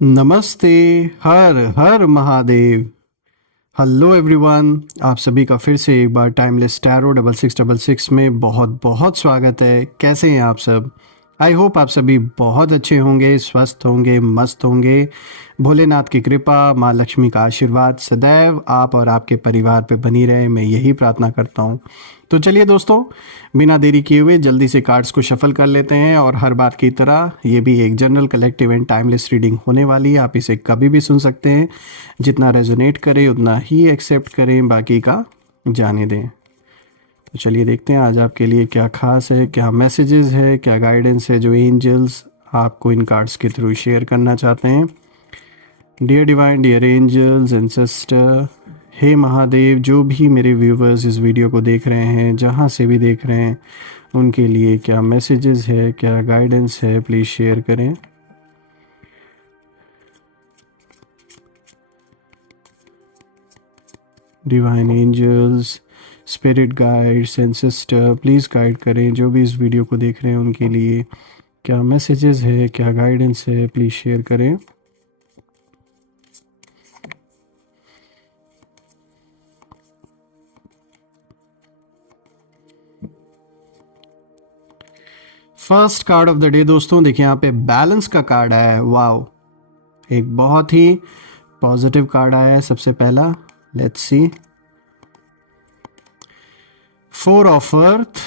नमस्ते। हर हर Mahadev. Hello everyone, आप सभी का फिर से एक बार टाइमलेस टैरो 6666 में बहुत बहुत स्वागत है। कैसे हैं आप सब? आई होप आप सभी बहुत अच्छे होंगे, स्वस्थ होंगे, मस्त होंगे। भोलेनाथ की कृपा, माँ लक्ष्मी का आशीर्वाद सदैव आप और आपके परिवार पे बनी रहे, मैं यही प्रार्थना करता हूँ। तो चलिए दोस्तों, बिना देरी किए हुए जल्दी से कार्ड्स को शफल कर लेते हैं। और हर बार की तरह ये भी एक general collective and timeless reading होने वाली है। आप इसे कभी भी सुन सकते हैं, जितना रेजोनेट करे उतना ही एक्सेप्ट करें, बाकी का जाने दें। तो चलिए देखते हैं आज आपके लिए क्या खास है, क्या मैसेजेस है, क्या गाइडेंस है जो एंजल्स आपको इन कार्ड्स के थ्रू शेयर करना चाहते हैं। Dear divine, dear angels and sister, हे महादेव, जो भी मेरे व्यूवर्स इस वीडियो को देख रहे हैं, जहाँ से भी देख रहे हैं, उनके लिए क्या मैसेजेस है, क्या गाइडेंस है, प्लीज़ शेयर करें। Divine angels, spirit guides and sister, please guide करें जो भी इस वीडियो को देख रहे हैं, उनके लिए क्या मैसेजेस है, क्या गाइडेंस है, प्लीज़ शेयर करें। First card of the day दोस्तों, देखिए यहाँ पे बैलेंस का कार्ड आया है। वाओ, एक बहुत ही पॉजिटिव कार्ड आया है। सबसे पहला let's see, 4 of earth,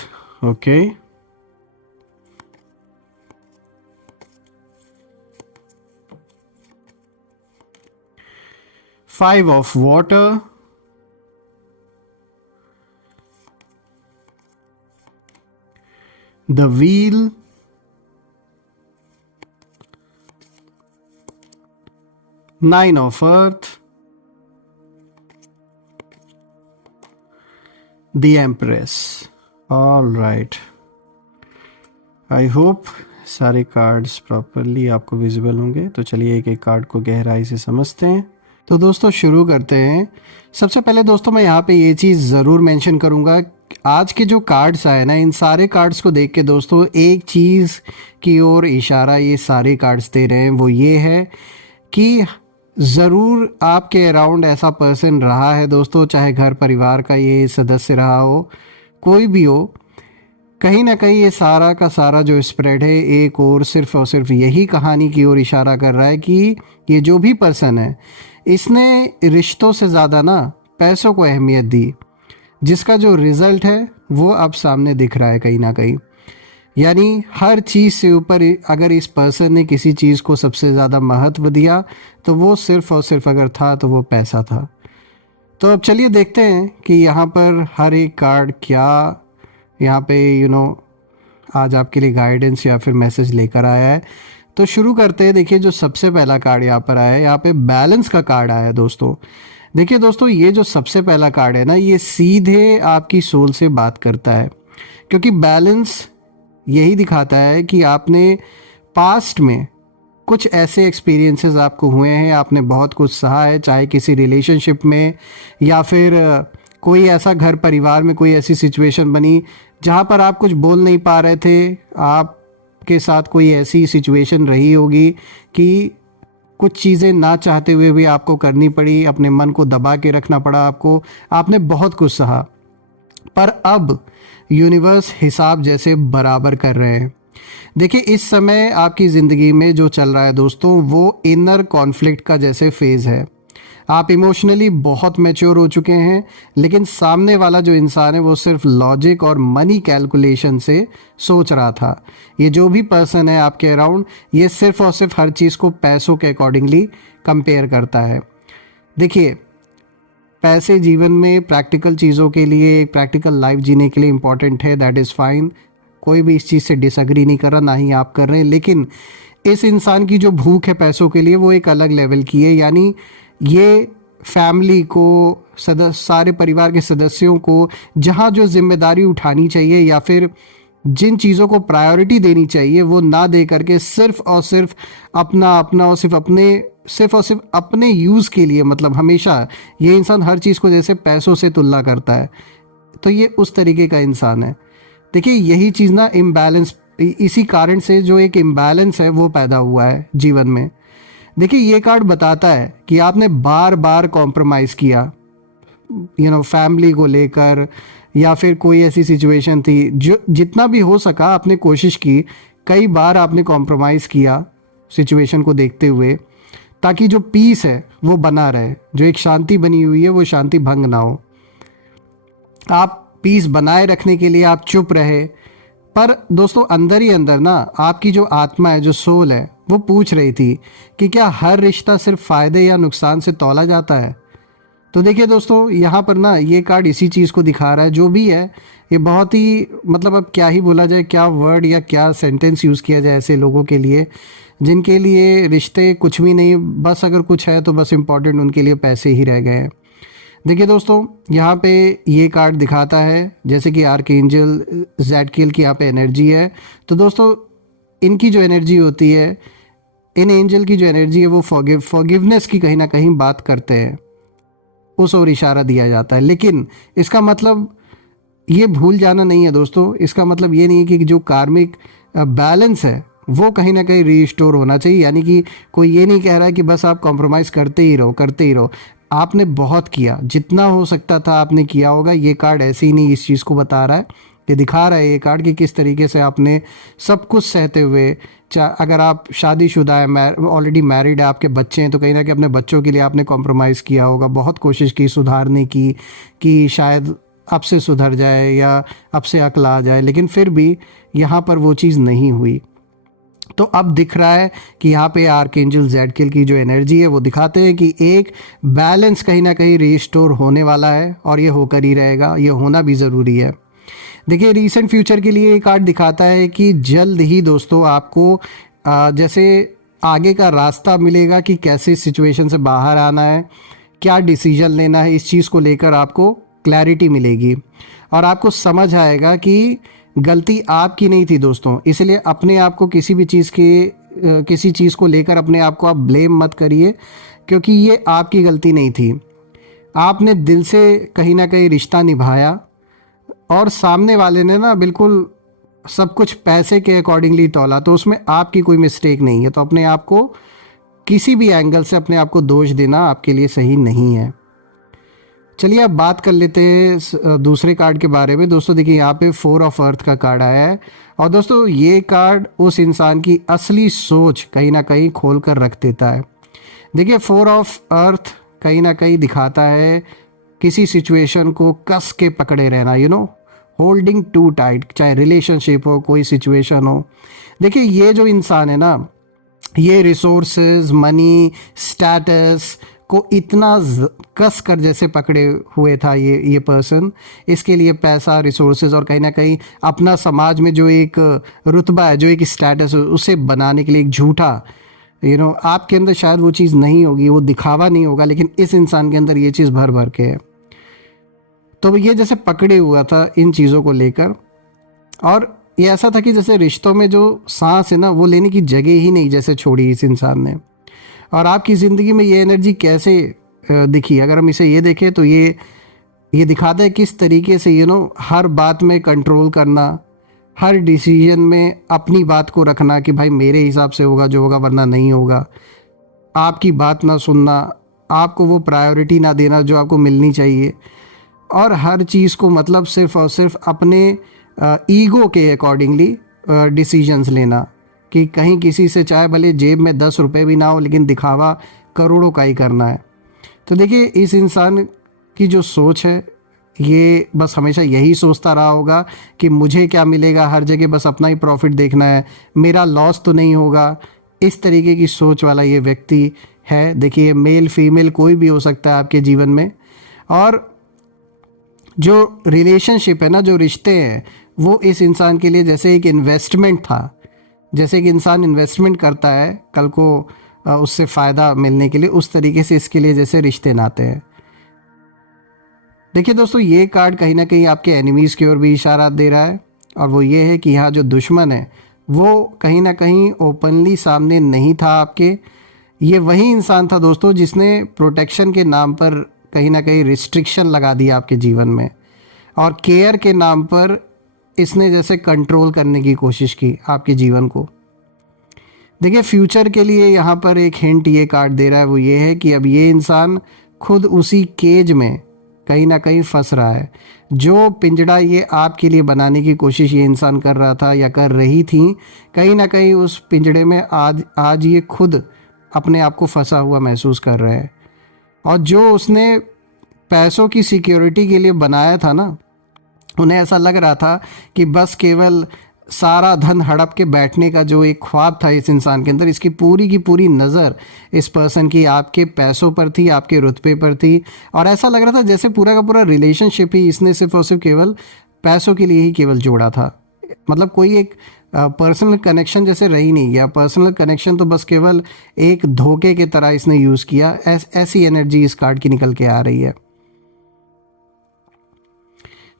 okay, 5 of water, the wheel, 9 of earth, the empress. All right, I hope सारे कार्ड्स प्रॉपरली आपको विजिबल होंगे। तो चलिए एक एक कार्ड को गहराई से समझते हैं। तो दोस्तों शुरू करते हैं। सबसे पहले दोस्तों मैं यहाँ पे ये चीज़ ज़रूर मेंशन करूँगा, आज के जो कार्ड्स आए ना, इन सारे कार्ड्स को देख के दोस्तों एक चीज़ की ओर इशारा ये सारे कार्ड्स दे रहे हैं, वो ये है कि ज़रूर आपके अराउंड ऐसा पर्सन रहा है दोस्तों, चाहे घर परिवार का ये सदस्य रहा हो, कोई भी हो, कहीं ना कहीं ये सारा का सारा जो स्प्रेड है एक और सिर्फ यही कहानी की ओर इशारा कर रहा है कि ये जो भी पर्सन है, इसने रिश्तों से ज़्यादा ना पैसों को अहमियत दी, जिसका जो रिज़ल्ट है वो अब सामने दिख रहा है कहीं ना कहीं। यानी हर चीज़ से ऊपर अगर इस पर्सन ने किसी चीज़ को सबसे ज़्यादा महत्व दिया, तो वो सिर्फ और सिर्फ अगर था तो वो पैसा था। तो अब चलिए देखते हैं कि यहाँ पर हर एक कार्ड क्या यहाँ पे आज आपके लिए गाइडेंस या फिर मैसेज लेकर आया है। तो शुरू करते हैं। देखिए जो सबसे पहला कार्ड यहाँ पर आया है, यहाँ पे बैलेंस का कार्ड आया है दोस्तों। देखिए दोस्तों, ये जो सबसे पहला कार्ड है ना, ये सीधे आपकी सोल से बात करता है, क्योंकि बैलेंस यही दिखाता है कि आपने पास्ट में कुछ ऐसे एक्सपीरियंसेस आपको हुए हैं, आपने बहुत कुछ सहा है, चाहे किसी रिलेशनशिप में या फिर कोई ऐसा घर परिवार में कोई ऐसी सिचुएशन बनी जहाँ पर आप कुछ बोल नहीं पा रहे थे, आपके साथ कोई ऐसी सिचुएशन रही होगी कि कुछ चीज़ें ना चाहते हुए भी आपको करनी पड़ी, अपने मन को दबा के रखना पड़ा आपको, आपने बहुत कुछ सहा। पर अब यूनिवर्स हिसाब जैसे बराबर कर रहे हैं। देखिए इस समय आपकी ज़िंदगी में जो चल रहा है दोस्तों, वो इनर कॉन्फ्लिक्ट का जैसे फेज़ है। आप इमोशनली बहुत मैच्योर हो चुके हैं, लेकिन सामने वाला जो इंसान है वो सिर्फ लॉजिक और मनी कैलकुलेशन से सोच रहा था। ये जो भी पर्सन है आपके अराउंड, ये सिर्फ और सिर्फ हर चीज़ को पैसों के अकॉर्डिंगली कंपेयर करता है। देखिए पैसे जीवन में प्रैक्टिकल चीज़ों के लिए, प्रैक्टिकल लाइफ जीने के लिए इम्पॉर्टेंट है, दैट इज़ फाइन, कोई भी इस चीज़ से डिसएग्री नहीं कर रहा, ना ही आप कर रहे हैं। लेकिन इस इंसान की जो भूख है पैसों के लिए, वो एक अलग लेवल की है। यानी ये फैमिली को, सारे परिवार के सदस्यों को जहाँ जो जिम्मेदारी उठानी चाहिए या फिर जिन चीज़ों को प्रायोरिटी देनी चाहिए वो ना दे करके सिर्फ और सिर्फ अपना और सिर्फ अपने यूज़ के लिए, मतलब हमेशा ये इंसान हर चीज़ को जैसे पैसों से तुलना करता है। तो ये उस तरीके का इंसान है। देखिए यही चीज़ ना इम्बैलेंस, इसी कारण से जो एक इम्बैलेंस है वो पैदा हुआ है जीवन में। देखिए ये कार्ड बताता है कि आपने बार बार कॉम्प्रोमाइज़ किया, फैमिली को लेकर, या फिर कोई ऐसी सिचुएशन थी, जो जितना भी हो सका आपने कोशिश की, कई बार आपने कॉम्प्रोमाइज़ किया सिचुएशन को देखते हुए, ताकि जो पीस है वो बना रहे, जो एक शांति बनी हुई है वो शांति भंग ना हो। आप पीस बनाए रखने के लिए आप चुप रहे, पर दोस्तों अंदर ही अंदर ना आपकी जो आत्मा है, जो सोल है, वो पूछ रही थी कि क्या हर रिश्ता सिर्फ फ़ायदे या नुकसान से तौला जाता है। तो देखिए दोस्तों, यहाँ पर ना ये कार्ड इसी चीज़ को दिखा रहा है। जो भी है ये बहुत ही, मतलब अब क्या ही बोला जाए, क्या वर्ड या क्या सेंटेंस यूज़ किया जाए ऐसे लोगों के लिए जिनके लिए रिश्ते कुछ भी नहीं, बस अगर कुछ है तो बस इम्पोर्टेंट उनके लिए पैसे ही रह गए हैं। देखिए दोस्तों, यहाँ पे ये कार्ड दिखाता है जैसे कि आर्कएंजल ज़ैडकिएल की यहाँ पे एनर्जी है। तो दोस्तों इनकी जो एनर्जी होती है, इन एंजल की जो एनर्जी है, वो फॉरगिवनेस की कहीं ना कहीं बात करते हैं, उस ओर इशारा दिया जाता है। लेकिन इसका मतलब ये भूल जाना नहीं है दोस्तों, इसका मतलब ये नहीं है कि जो कार्मिक बैलेंस है वो कहीं ना कहीं रीस्टोर होना चाहिए। यानी कि कोई ये नहीं कह रहा है कि बस आप कॉम्प्रोमाइज़ करते ही रहो, करते ही रहो। आपने बहुत किया, जितना हो सकता था आपने किया होगा। ये कार्ड ऐसे ही नहीं इस चीज़ को बता रहा है, ये दिखा रहा है ये कार्ड कि किस तरीके से आपने सब कुछ सहते हुए, अगर आप शादीशुदा है, ऑलरेडी मैरिड है, आपके बच्चे हैं, तो कहीं ना कहीं अपने बच्चों के लिए आपने कॉम्प्रोमाइज़ किया होगा, बहुत कोशिश की सुधारने की कि शायद अब से सुधर जाए या अब से अक्ल आ जाए, लेकिन फिर भी यहाँ पर वो चीज़ नहीं हुई। तो अब दिख रहा है कि यहाँ पे आर्कएंजल ज़ैडकिएल की जो एनर्जी है वो दिखाते हैं कि एक बैलेंस कहीं ना कहीं रिस्टोर होने वाला है, और ये होकर ही रहेगा, ये होना भी ज़रूरी है। देखिए रीसेंट फ्यूचर के लिए ये कार्ड दिखाता है कि जल्द ही दोस्तों आपको जैसे आगे का रास्ता मिलेगा कि कैसे सिचुएशन से बाहर आना है, क्या डिसीजन लेना है, इस चीज़ को लेकर आपको क्लैरिटी मिलेगी और आपको समझ आएगा कि गलती आपकी नहीं थी दोस्तों। इसलिए अपने आप को किसी चीज़ को लेकर अपने आप को आप ब्लेम मत करिए, क्योंकि ये आपकी गलती नहीं थी। आपने दिल से कहीं ना कहीं रिश्ता निभाया और सामने वाले ने ना बिल्कुल सब कुछ पैसे के अकॉर्डिंगली तौला, तो उसमें आपकी कोई मिस्टेक नहीं है। तो अपने आप को किसी भी एंगल से अपने आप को दोष देना आपके लिए सही नहीं है। चलिए अब बात कर लेते हैं दूसरे कार्ड के बारे में। दोस्तों देखिए यहाँ पे 4 ऑफ अर्थ का कार्ड आया है, और दोस्तों ये कार्ड उस इंसान की असली सोच कहीं ना कहीं खोल कर रख देता है। देखिए 4 ऑफ अर्थ कहीं ना कहीं दिखाता है किसी सिचुएशन को कस के पकड़े रहना, होल्डिंग टू टाइट, चाहे रिलेशनशिप हो, कोई सिचुएशन हो। देखिए ये जो इंसान है ना, ये रिसोर्सेज, मनी, स्टेटस को इतना कस कर जैसे पकड़े हुए था ये पर्सन। इसके लिए पैसा, रिसोर्सेज और कहीं ना कहीं अपना समाज में जो एक रुतबा है, जो एक स्टेटस है, उसे बनाने के लिए एक झूठा, आपके अंदर शायद वो चीज़ नहीं होगी, वो दिखावा नहीं होगा, लेकिन इस इंसान के अंदर ये चीज़ भर भर के है। तो ये जैसे पकड़े हुआ था इन चीज़ों को लेकर, और ये ऐसा था कि जैसे रिश्तों में जो सांस है ना, वो लेने की जगह ही नहीं जैसे छोड़ी इस इंसान ने। और आपकी ज़िंदगी में ये एनर्जी कैसे दिखी, अगर हम इसे ये देखें तो ये दिखाता है किस तरीके से हर बात में कंट्रोल करना, हर डिसीजन में अपनी बात को रखना कि भाई मेरे हिसाब से होगा जो होगा, वरना नहीं होगा। आपकी बात ना सुनना, आपको वो प्रायोरिटी ना देना जो आपको मिलनी चाहिए, और हर चीज़ को मतलब सिर्फ और सिर्फ अपने ईगो के अकॉर्डिंगली डिसीजंस लेना, कि कहीं किसी से चाहे भले जेब में 10 रुपये भी ना हो, लेकिन दिखावा करोड़ों का ही करना है। तो देखिए इस इंसान की जो सोच है, ये बस हमेशा यही सोचता रहा होगा कि मुझे क्या मिलेगा, हर जगह बस अपना ही प्रॉफिट देखना है, मेरा लॉस तो नहीं होगा। इस तरीके की सोच वाला ये व्यक्ति है। देखिए मेल फीमेल कोई भी हो सकता है आपके जीवन में, और जो रिलेशनशिप है ना, जो रिश्ते हैं, वो इस इंसान के लिए जैसे एक इन्वेस्टमेंट था। जैसे कि इंसान इन्वेस्टमेंट करता है कल को उससे फ़ायदा मिलने के लिए, उस तरीके से इसके लिए जैसे रिश्ते नाते हैं। देखिए दोस्तों ये कार्ड कहीं ना कहीं आपके एनिमीज़ की ओर भी इशारा दे रहा है, और वो ये है कि यहाँ जो दुश्मन है वो कहीं ना कहीं ओपनली सामने नहीं था आपके। ये वही इंसान था दोस्तों जिसने प्रोटेक्शन के नाम पर कहीं ना कहीं रिस्ट्रिक्शन लगा दिया आपके जीवन में, और केयर के नाम पर इसने जैसे कंट्रोल करने की कोशिश की आपके जीवन को। देखिए फ्यूचर के लिए यहाँ पर एक हिंट ये कार्ड दे रहा है, वो ये है कि अब ये इंसान खुद उसी केज में कहीं ना कहीं फंस रहा है। जो पिंजड़ा ये आपके लिए बनाने की कोशिश ये इंसान कर रहा था या कर रही थी, कहीं ना कहीं उस पिंजड़े में आज ये खुद अपने आप को फंसा हुआ महसूस कर रहा है। और जो उसने पैसों की सिक्योरिटी के लिए बनाया था ना, उन्हें ऐसा लग रहा था कि बस केवल सारा धन हड़प के बैठने का जो एक ख्वाब था इस इंसान के अंदर, इसकी पूरी की पूरी नज़र इस पर्सन की आपके पैसों पर थी, आपके रुतबे पर थी। और ऐसा लग रहा था जैसे पूरा का पूरा रिलेशनशिप ही इसने सिर्फ और सिर्फ केवल पैसों के लिए ही केवल जोड़ा था। मतलब कोई एक पर्सनल कनेक्शन जैसे रही नहीं, या पर्सनल कनेक्शन तो बस केवल एक धोखे की तरह इसने यूज़ किया। ऐसी एनर्जी इस कार्ड की निकल के आ रही है।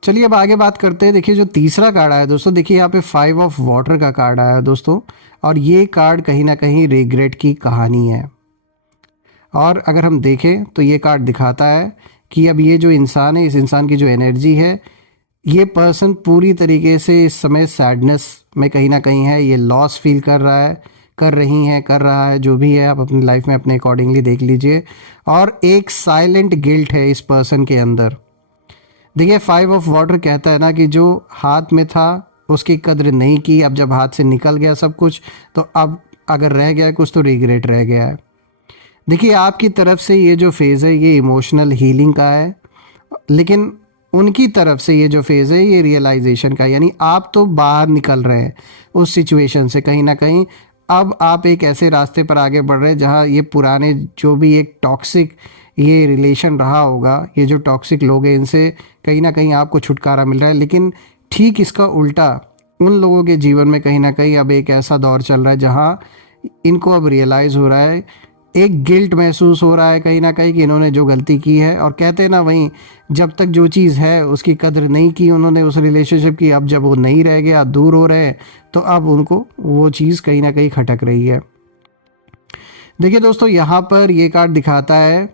चलिए अब आगे बात करते हैं। देखिए जो तीसरा कार्ड आया दोस्तों, देखिए यहाँ पे 5 ऑफ वाटर का कार्ड आया दोस्तों, और ये कार्ड कहीं ना कहीं रिग्रेट की कहानी है। और अगर हम देखें तो ये कार्ड दिखाता है कि अब ये जो इंसान है, इस इंसान की जो एनर्जी है, ये पर्सन पूरी तरीके से इस समय सैडनेस में कहीं ना कहीं है। ये लॉस फील कर रहा है, कर रहा है, जो भी है आप अपनी लाइफ में अपने अकॉर्डिंगली देख लीजिए। और एक साइलेंट गिल्ट है इस पर्सन के अंदर। देखिए 5 ऑफ वाटर कहता है ना कि जो हाथ में था उसकी कद्र नहीं की, अब जब हाथ से निकल गया सब कुछ, तो अब अगर रह गया कुछ तो रिग्रेट रह गया है। देखिए आपकी तरफ से ये जो फेज़ है ये इमोशनल हीलिंग का है, लेकिन उनकी तरफ से ये जो फेज़ है ये रियलाइजेशन का, यानी आप तो बाहर निकल रहे हैं उस सिचुएशन से कहीं ना कहीं। अब आप एक ऐसे रास्ते पर आगे बढ़ रहे हैं जहाँ ये पुराने जो भी एक टॉक्सिक ये रिलेशन रहा होगा, ये जो टॉक्सिक लोग हैं, इनसे कहीं ना कहीं आपको छुटकारा मिल रहा है। लेकिन ठीक इसका उल्टा उन लोगों के जीवन में कहीं ना कहीं अब एक ऐसा दौर चल रहा है जहाँ इनको अब रियलाइज़ हो रहा है, एक गिल्ट महसूस हो रहा है कहीं ना कहीं कि इन्होंने जो गलती की है। और कहते हैं ना वहीं, जब तक जो चीज़ है उसकी कद्र नहीं की उन्होंने उस रिलेशनशिप की, अब जब वो नहीं रह गया, दूर हो रहे हैं, तो अब उनको वो चीज़ कहीं ना कहीं खटक रही है। देखिए दोस्तों यहाँ पर ये कार्ड दिखाता है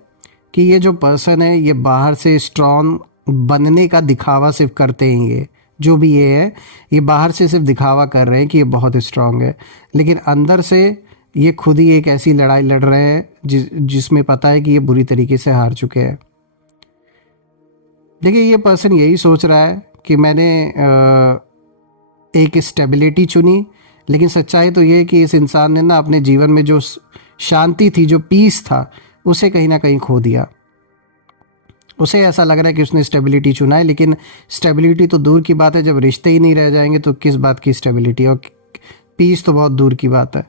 कि ये जो पर्सन है ये बाहर से स्ट्रॉन्ग बनने का दिखावा सिर्फ करते हैं। ये जो भी ये है, ये बाहर से सिर्फ दिखावा कर रहे हैं कि ये बहुत स्ट्रॉन्ग है, लेकिन अंदर से ये खुद ही एक ऐसी लड़ाई लड़ रहे हैं जिसमें पता है कि ये बुरी तरीके से हार चुके हैं। देखिए ये पर्सन यही सोच रहा है कि मैंने एक स्टेबिलिटी चुनी, लेकिन सच्चाई तो ये है कि इस इंसान ने ना अपने जीवन में जो शांति थी, जो पीस था, उसे कहीं ना कहीं खो दिया। उसे ऐसा लग रहा है कि उसने स्टेबिलिटी चुना है, लेकिन स्टेबिलिटी तो दूर की बात है, जब रिश्ते ही नहीं रह जाएंगे तो किस बात की स्टेबिलिटी, और पीस तो बहुत दूर की बात है।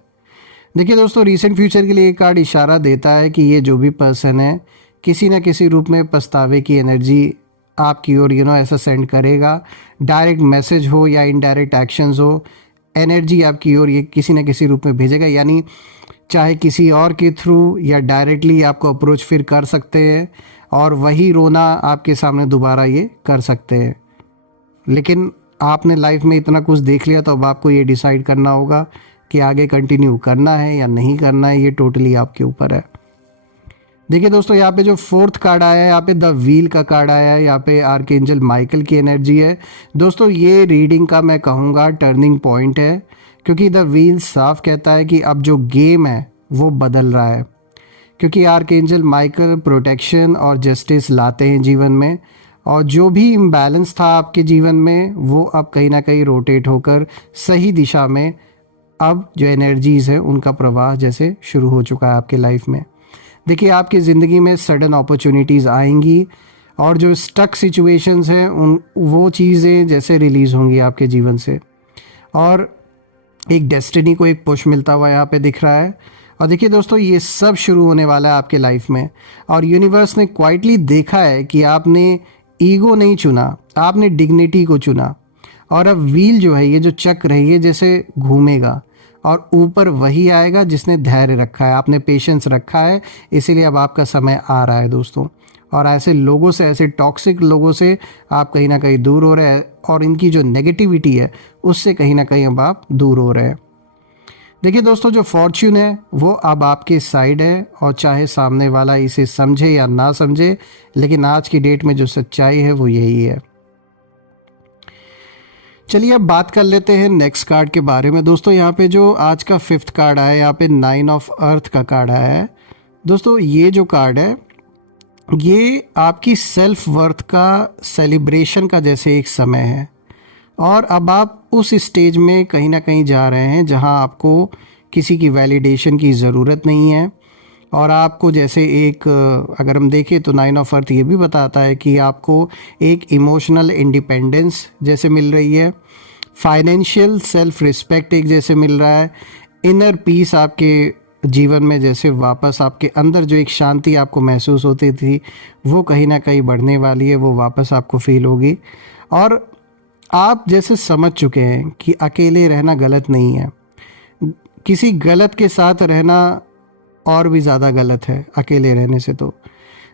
देखिए दोस्तों रीसेंट फ्यूचर के लिए ये कार्ड इशारा देता है कि ये जो भी पर्सन है किसी न किसी रूप में पछतावे की एनर्जी आपकी ओर ऐसा सेंड करेगा। डायरेक्ट मैसेज हो या इनडायरेक्ट एक्शंस हो, एनर्जी आपकी ओर ये किसी न किसी रूप में भेजेगा। यानी चाहे किसी और के थ्रू या डायरेक्टली आपको अप्रोच फिर कर सकते हैं, और वही रोना आपके सामने दोबारा ये कर सकते हैं। लेकिन आपने लाइफ में इतना कुछ देख लिया तो अब आपको ये डिसाइड करना होगा कि आगे कंटिन्यू करना है या नहीं करना है। ये टोटली आपके ऊपर है। देखिए दोस्तों यहाँ पे जो 4th कार्ड आया है, यहाँ पे द व्हील का कार्ड आया है, यहाँ पे आर्कएंजल माइकल की एनर्जी है। दोस्तों ये रीडिंग का मैं कहूँगा टर्निंग पॉइंट है, क्योंकि द व्हील साफ कहता है कि अब जो गेम है वो बदल रहा है, क्योंकि आर्कएंजल माइकल प्रोटेक्शन और जस्टिस लाते हैं जीवन में, और जो भी इम्बैलेंस था आपके जीवन में वो अब कहीं ना कहीं रोटेट होकर सही दिशा में अब जो एनर्जीज़ है उनका प्रवाह जैसे शुरू हो चुका है आपके लाइफ में। देखिए आपकी ज़िंदगी में सडन अपॉर्चुनिटीज़ आएंगी, और जो स्टक सिचुएशंस हैं उन वो चीज़ें जैसे रिलीज़ होंगी आपके जीवन से, और एक डेस्टिनी को एक पुश मिलता हुआ यहाँ पे दिख रहा है। और देखिए दोस्तों ये सब शुरू होने वाला है आपके लाइफ में, और यूनिवर्स ने क्वाइटली देखा है कि आपने ईगो नहीं चुना, आपने डिग्निटी को चुना। और अब व्हील जो है, ये जो चक्र है, ये जैसे घूमेगा और ऊपर वही आएगा जिसने धैर्य रखा है, आपने पेशेंस रखा है, इसीलिए अब आपका समय आ रहा है दोस्तों। और ऐसे लोगों से, ऐसे टॉक्सिक लोगों से आप कहीं ना कहीं दूर हो रहे हैं, और इनकी जो नेगेटिविटी है उससे कहीं ना कहीं अब आप दूर हो रहे हैं। देखिए दोस्तों जो फॉर्च्यून है वो अब आपके साइड है, और चाहे सामने वाला इसे समझे या ना समझे, लेकिन आज की डेट में जो सच्चाई है वो यही है। चलिए अब बात कर लेते हैं नेक्स्ट कार्ड के बारे में दोस्तों। यहाँ पे जो आज का 5th कार्ड आया है, यहाँ पे 9 ऑफ अर्थ का कार्ड आया है दोस्तों। ये जो कार्ड है ये आपकी सेल्फ वर्थ का सेलिब्रेशन का जैसे एक समय है, और अब आप उस स्टेज में कहीं ना कहीं जा रहे हैं जहां आपको किसी की वैलिडेशन की ज़रूरत नहीं है। और आपको जैसे एक अगर हम देखें तो 9 ऑफ अर्थ ये भी बताता है कि आपको एक इमोशनल इंडिपेंडेंस जैसे मिल रही है, फाइनेंशियल सेल्फ रिस्पेक्ट एक जैसे मिल रहा है, इनर पीस आपके जीवन में जैसे वापस आपके अंदर जो एक शांति आपको महसूस होती थी वो कहीं ना कहीं बढ़ने वाली है, वो वापस आपको फील होगी। और आप जैसे समझ चुके हैं कि अकेले रहना गलत नहीं है, किसी गलत के साथ रहना और भी ज़्यादा गलत है अकेले रहने से। तो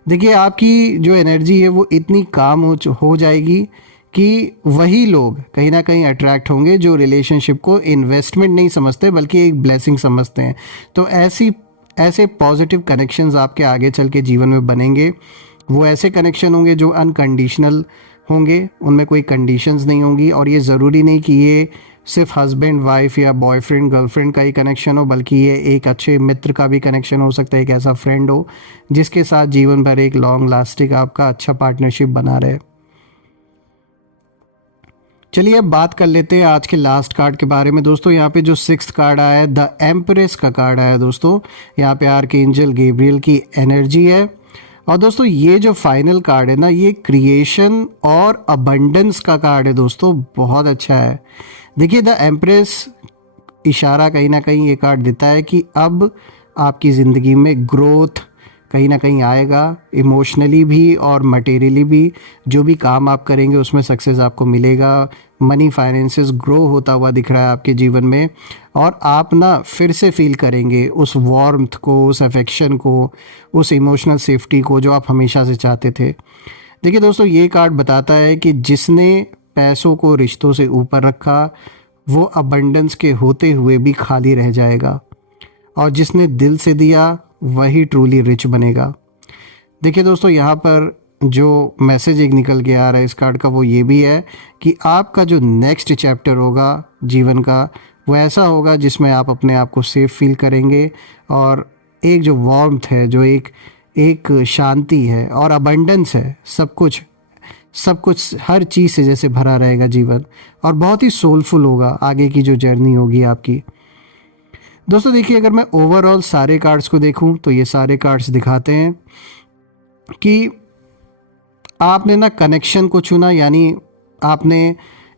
देखिए आपकी जो एनर्जी है वो इतनी काम हो जाएगी कि वही लोग कहीं ना कहीं अट्रैक्ट होंगे जो रिलेशनशिप को इन्वेस्टमेंट नहीं समझते बल्कि एक ब्लेसिंग समझते हैं। तो ऐसे पॉजिटिव कनेक्शंस आपके आगे चल के जीवन में बनेंगे। वो ऐसे कनेक्शन होंगे जो अनकंडीशनल होंगे, उनमें कोई कंडीशंस नहीं होंगी। और ये ज़रूरी नहीं कि ये सिर्फ हस्बैंड वाइफ या बॉयफ्रेंड गर्लफ्रेंड का ही कनेक्शन हो, बल्कि ये एक अच्छे मित्र का भी कनेक्शन हो सकता है, एक ऐसा फ्रेंड हो जिसके साथ जीवन भर एक लॉन्ग लास्टिंग आपका अच्छा पार्टनरशिप बना रहे। चलिए अब बात कर लेते हैं आज के लास्ट कार्ड के बारे में दोस्तों। यहाँ पे जो 6th कार्ड आया है द एम्प्रेस का कार्ड आया है दोस्तों। यहाँ पे आर्कएंजल गैब्रियल की एनर्जी है। और दोस्तों ये जो फाइनल कार्ड है ना, ये क्रिएशन और अबंडेंस का कार्ड है दोस्तों, बहुत अच्छा है। देखिए द एम्प्रेस इशारा कहीं ना कहीं ये कार्ड देता है कि अब आपकी ज़िंदगी में ग्रोथ कहीं ना कहीं आएगा, इमोशनली भी और मटेरियली भी। जो भी काम आप करेंगे उसमें सक्सेस आपको मिलेगा। मनी फाइनेंसेस ग्रो होता हुआ दिख रहा है आपके जीवन में, और आप ना फिर से फील करेंगे उस वार्मथ को, उस अफेक्शन को, उस इमोशनल सेफ्टी को जो आप हमेशा से चाहते थे। देखिए दोस्तों ये कार्ड बताता है कि जिसने पैसों को रिश्तों से ऊपर रखा वो अबंडेंस के होते हुए भी खाली रह जाएगा, और जिसने दिल से दिया वही ट्रूली रिच बनेगा। देखिए दोस्तों यहाँ पर जो मैसेज एक निकल के आ रहा है इस कार्ड का वो ये भी है कि आपका जो नेक्स्ट चैप्टर होगा जीवन का वो ऐसा होगा जिसमें आप अपने आप को सेफ फील करेंगे, और एक जो वार्मथ है, जो एक शांति है और अबंडेंस है, सब कुछ हर चीज़ से जैसे भरा रहेगा जीवन, और बहुत ही सोलफुल होगा आगे की जो जर्नी होगी आपकी। दोस्तों देखिए अगर मैं ओवरऑल सारे कार्ड्स को देखूं तो ये सारे कार्ड्स दिखाते हैं कि आपने ना कनेक्शन को चुना, यानी आपने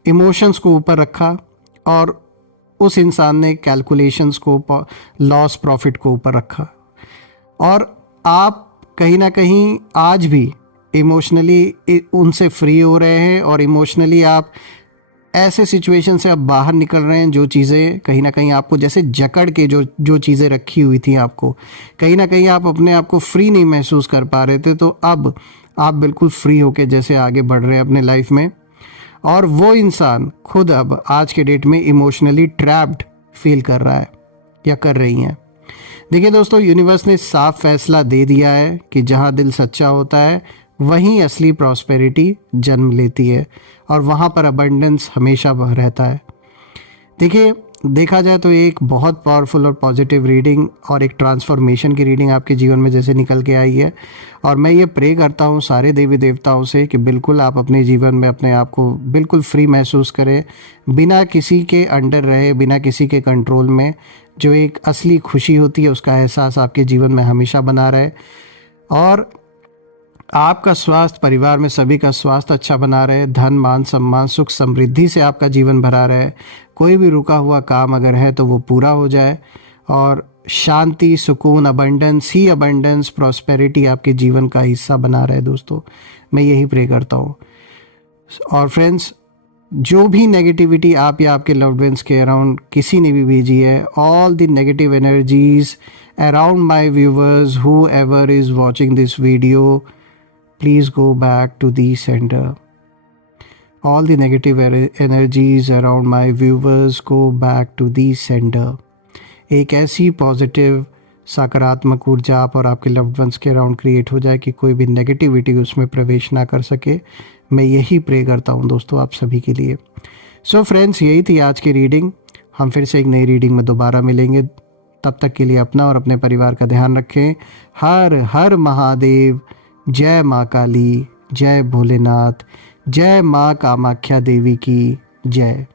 इमोशंस को ऊपर रखा, और उस इंसान ने कैलकुलेशंस को, लॉस प्रॉफिट को ऊपर रखा। और आप कहीं ना कहीं आज भी इमोशनली उनसे फ्री हो रहे हैं, और इमोशनली आप ऐसे सिचुएशन से अब बाहर निकल रहे हैं जो चीज़ें कहीं ना कहीं आपको जैसे जकड़ के जो चीज़ें रखी हुई थी आपको, कहीं ना कहीं आप अपने आप को फ्री नहीं महसूस कर पा रहे थे, तो अब आप बिल्कुल फ्री होके जैसे आगे बढ़ रहे हैं अपने लाइफ में। और वो इंसान खुद अब आज के डेट में इमोशनली ट्रैप्ड फील कर रहा है या कर रही हैं। देखिए दोस्तों यूनिवर्स ने साफ फैसला दे दिया है कि जहाँ दिल सच्चा होता है वहीं असली प्रॉस्पेरिटी जन्म लेती है, और वहाँ पर अबंडेंस हमेशा रहता है। देखिए देखा जाए तो एक बहुत पावरफुल और पॉजिटिव रीडिंग और एक ट्रांसफॉर्मेशन की रीडिंग आपके जीवन में जैसे निकल के आई है। और मैं ये प्रे करता हूँ सारे देवी देवताओं से कि बिल्कुल आप अपने जीवन में अपने आप को बिल्कुल फ्री महसूस करें, बिना किसी के अंडर रहे, बिना किसी के कंट्रोल में। जो एक असली खुशी होती है उसका एहसास आपके जीवन में हमेशा बना रहे, और आपका स्वास्थ्य, परिवार में सभी का स्वास्थ्य अच्छा बना रहे, धन मान सम्मान सुख समृद्धि से आपका जीवन भरा रहे, कोई भी रुका हुआ काम अगर है तो वो पूरा हो जाए, और शांति, सुकून, अबंडेंस ही अबंडेंस, प्रॉस्पेरिटी आपके जीवन का हिस्सा बना रहे। दोस्तों मैं यही प्रे करता हूँ। और फ्रेंड्स जो भी नेगेटिविटी आप या आपके लव्ड वंस के अराउंड किसी ने भी भेजी है, all the negative energies around my viewers, whoever is watching this video, please go back to the center. All the negative energies around my viewers go back to the center. एक ऐसी positive सकारात्मक ऊर्जा आप और आपके loved ones के around create हो जाए कि कोई भी नेगेटिविटी उसमें प्रवेश ना कर सके। मैं यही प्रे करता हूँ दोस्तों आप सभी के लिए। सो फ्रेंड्स, यही थी आज की रीडिंग। हम फिर से एक नई रीडिंग में दोबारा मिलेंगे। तब तक के लिए अपना और अपने परिवार का ध्यान रखें। हर हर महादेव। जय माँ काली, जय भोलेनाथ, जय माँ कामाख्या देवी की जय।